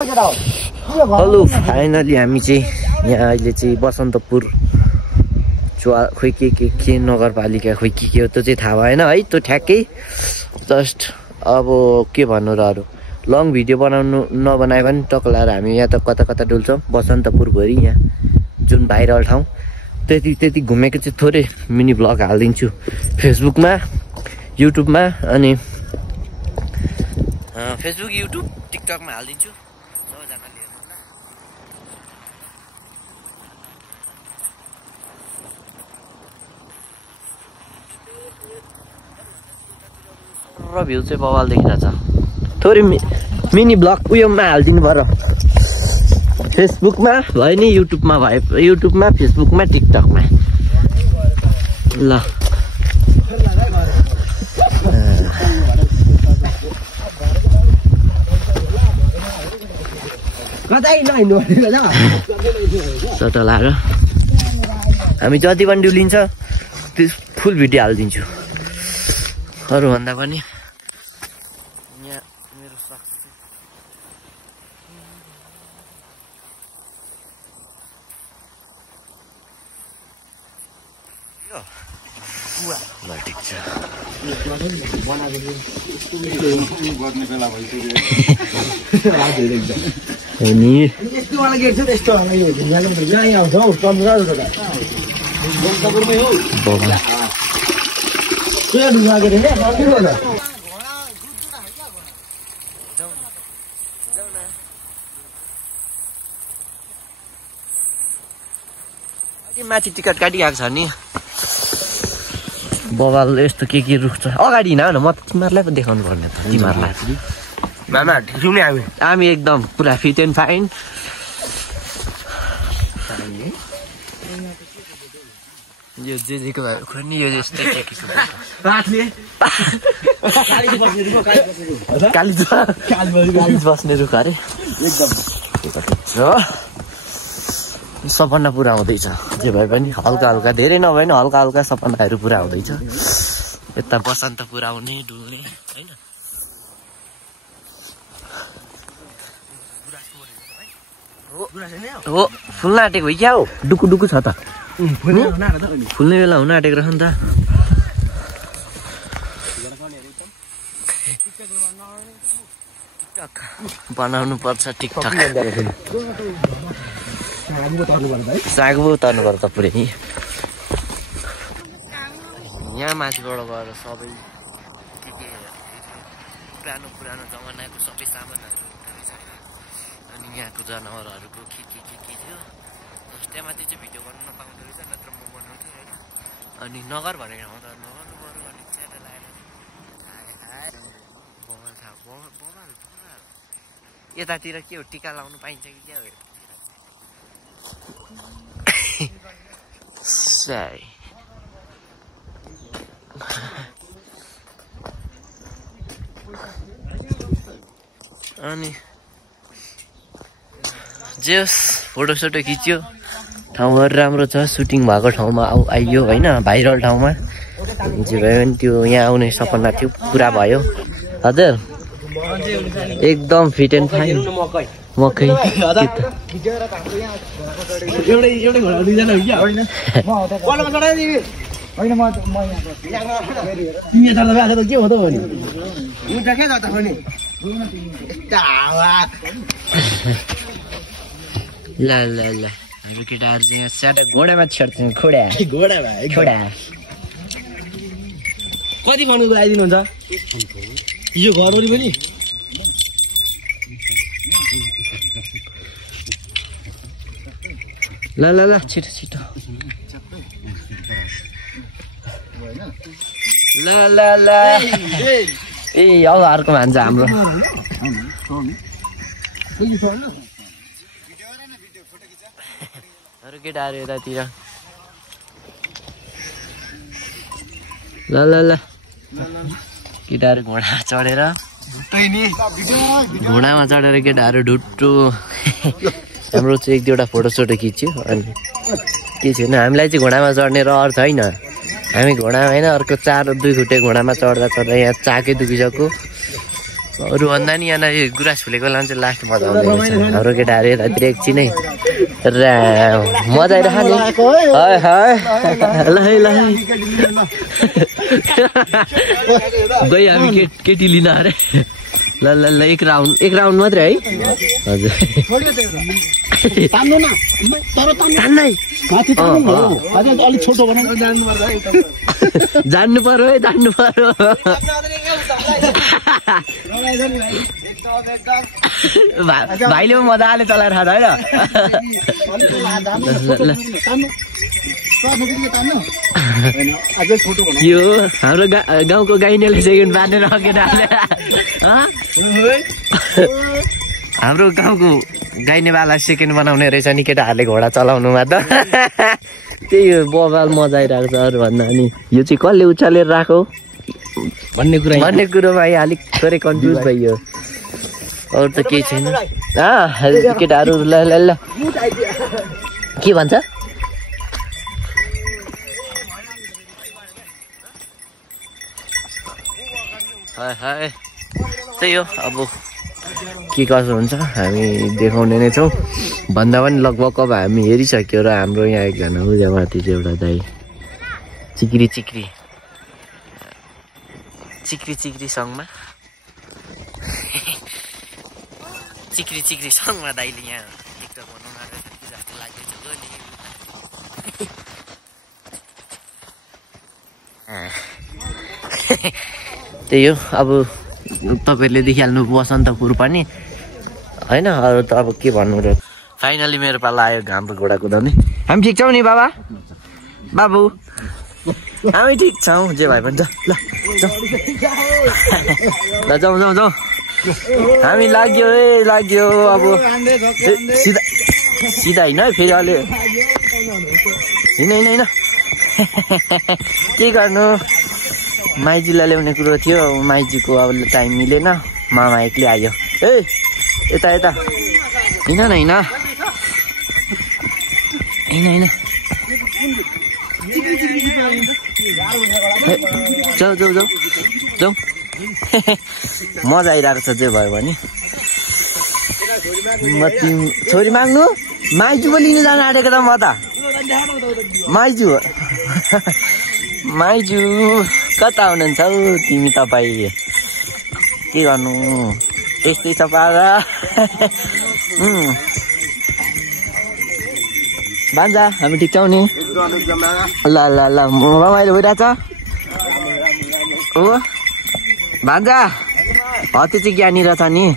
Hello finally हामी चाहिँ यहाँ अहिले चाहिँ बसन्तपुर खोइ के नगरपालिका खोइ के हो त्यो चाहिँ थाहा भएन है। त्यो ठ्याक्कै जस्ट अब के भन्नु र अरू लङ भिडियो बनाउनु नबनाए पनि टक लाएर हामी यहाँ त कता कता डुल्छौँ बसन्तपुरभरि यहाँ जुन भाइरल ठाउँ त्यति घुमेको चाहिँ थोरै मिनी ब्लग हालिदिन्छु फेसबुकमा युट्युबमा अनि फेसबुक युट्युब टिकटकमा हालिदिन्छु। र भ्यू चाहिँ बवाल देखिरहेछ। थोरै मिनी ब्लग उयोमा हालिदिनु पर्यो फेसबुकमा भयो नि युट्युबमा भए युट्युबमा फेसबुकमा टिकटकमा ल। सटो लाग्यो हामी जति पनि डुलिन्छ त्यो फुल भिडियो हालिदिन्छु। अरू भन्दा पनि यहाँ मेरो सक्स ल ठिक छ। माथि टिकट काटिआएको छ नि बबाल यस्तो के रुख छ अगाडि हिँड न म त तिमीहरूलाई पो देखाउनु पर्ने त तिमीहरूलाई मामा हामी एकदम पुरा फिट एन्ड फाइन। यो जेजेको भएर खोइ नि यो यस्तै के कालिज बस्ने रुख अरे एकदम सपना पुरा हुँदैछ। जे भए पनि हल्का हल्का धेरै नभए पनि हल्का हल्का सपनाहरू पुरा हुँदैछ। यता बसन्तपुर आउने डुल्ने होइन हो फुल्न आँटेको हो क्या हो डुकु डुकु छ त फुल्ने बेला हुन आँटेको रहेछ नि त। बनाउनु पर्छ टिकटक साग पो उतार्नु पर्छ पुरै यहाँ माथिबाट गएर सबै के पुरानो जमानाको सबै सामानहरू अनि यहाँको जनावरहरूको के थियो त्यहाँ माथि चाहिँ भिडियो गर्नु नपाउँदो रहेछ नत्र म बनाउँथेँ होइन। अनि नगर भनेको ठाउँ त नगर्नु पर्यो अनि च्याटा लगाएर बवाल यतातिर के हो टिका लाउनु पाइन्छ कि क्या हो अनि जे होस् फोटोसोटो खिच्यो ठाउँहरू राम्रो छ सुटिङ भएको ठाउँमा आइयो होइन भाइरल ठाउँमा जे भयो भने त्यो यहाँ आउने सपना थियो पुरा भयो। हजुर एकदम फिट एन्ड फाइन मकै ल हाम्रो केटाहरू चाहिँ यहाँ स्याटा घोडामा छेड्छन् खोडा कति भन्नुको आइदिनुहुन्छ यो घर पनि ल छिटो ल ए अब अर्को मान्छ हाम्रो अरू केटाहरू यतातिर ल केटाहरू घोडामा चढेर केटाहरू ढुट्टो हाम्रो चाहिँ एक दुईवटा फोटोसोटो खिच्यो अनि के छैन हामीलाई चाहिँ घोडामा चढ्ने रहर छैन हामी घोडामा होइन अर्को दुई खुट्टे घोडामा चढ्दा यहाँ चाकै दुखिसक्यो अरू भन्दा नि यहाँ गुराँस फुलेको बेलामा चाहिँ लास्ट मजा आउँदैन रहेछ हाम्रो केटाहरू यतातिर एकछिनै मजा आइरह नि ल ल गयो हामी केटी लिन अरे ल ल ल एक राउन्ड मात्रै है हजुर जान्नु पर्यो है जान्नु पर्यो भाइले पनि मजाले चलाएर खाँदा होइन यो हाम्रो गाउँको गाइनेले सेकेन्ड बाँधेर केटाहरूले हाम्रो गाउँको गाइनेवाला सेकेन्ड बनाउने रहेछ नि केटाहरूले घोडा चलाउनुमा त त्यही हो बबाल मजा आइरहेको छ अरू भन्दा नि यो चाहिँ कसले उचालेर राखो भन्ने कुरोमा अलिक थोरै कन्फ्युज भइयो अरू त केही छैन केटाहरू ल ल ल के भन्छ त्यही हो अब के कसो हुन्छ हामी देखाउने नै छौँ भन्दा पनि लगभग अब हामी हेरिसक्यो र हाम्रो यहाँ एकजना उजा माथि चाहिँ एउटा दाइ चिक्री सङमा चिक्री सङमा दाइले यहाँ टिकटक बनाउनु जस्तो लाग्दैछ त्यही हो अब तपाईँहरूले देखिहाल्नु बसन्तपुर पनि होइन अरू त अब के भन्नु र फाइनली मेरो पाला आयो घामको घोडा कुदाउने हामी ठिक छौँ नि बाबु हामी ठिक छौँ जे भए पनि ल जाउँ हामी लाग्यो अब सिधा होइन है फेरि अलि होइन के गर्नु माइजीलाई ल्याउने कुरो थियो माइजीको अब टाइम मिलेन मामा एक्लै आयो ए यता होइन जाउँ मजा आइरहेको छ जे भयो भने म छोरी माग्नु माइजू पो लिनु जानु आँटेको त म त माइजू कता हुनुहुन्छ हौ तिमी तपाईँ के गर्नु त्यस्तै छ पारा भान्जा हामी ठिक छौँ नि ल रमाइलो भइरहेछ हो भान्जा हत्ती चाहिँ ज्ञानी रहेछ नि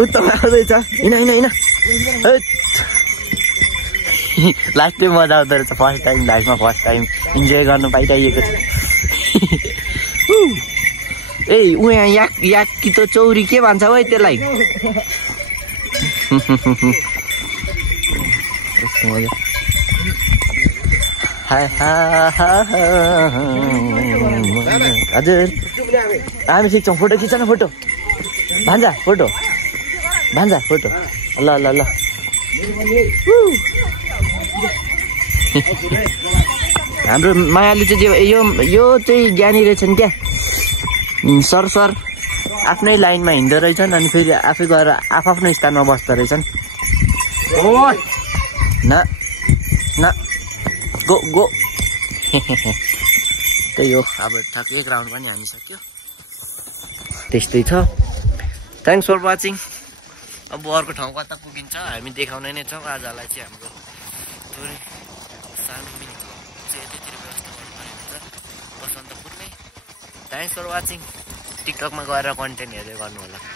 उत्तम आउँदैछ होइन लास्टै मजा आउँदो रहेछ फर्स्ट टाइम लाइफमा फर्स्ट टाइम इन्जोय गर्नु पाइरहेको छ ए उहाँ याक कि त चौरी के भन्छ है त्यसलाई हजुर हामी ठिक छौँ फोटो खिच न फोटो भान्जा फोटो ल हाम्रो मायालु चाहिँ यो चाहिँ ज्ञानी रहेछन् क्या सर आफ्नै लाइनमा हिँड्दो रहेछन् अनि फेरि आफै गएर आफ्नो स्थानमा बस्दो रहेछन् न गो त्यही हो अब ठ्याक्कै एक राउन्ड पनि हानिसक्यो त्यस्तै छ थ्याङ्क्स फर वाचिङ अब अर्को ठाउँ कता पुगिन्छ हामी देखाउने नै छौँ आजलाई चाहिँ हाम्रो थोरै सानो मिनी चाहिँ यतैतिर व्यवस्था गर्नुपर्ने हुन्छ बसन्तपुर नै थ्याङ्क्स फर वाचिङ टिकटकमा गएर कन्टेन्ट हेर्दै गर्नु होला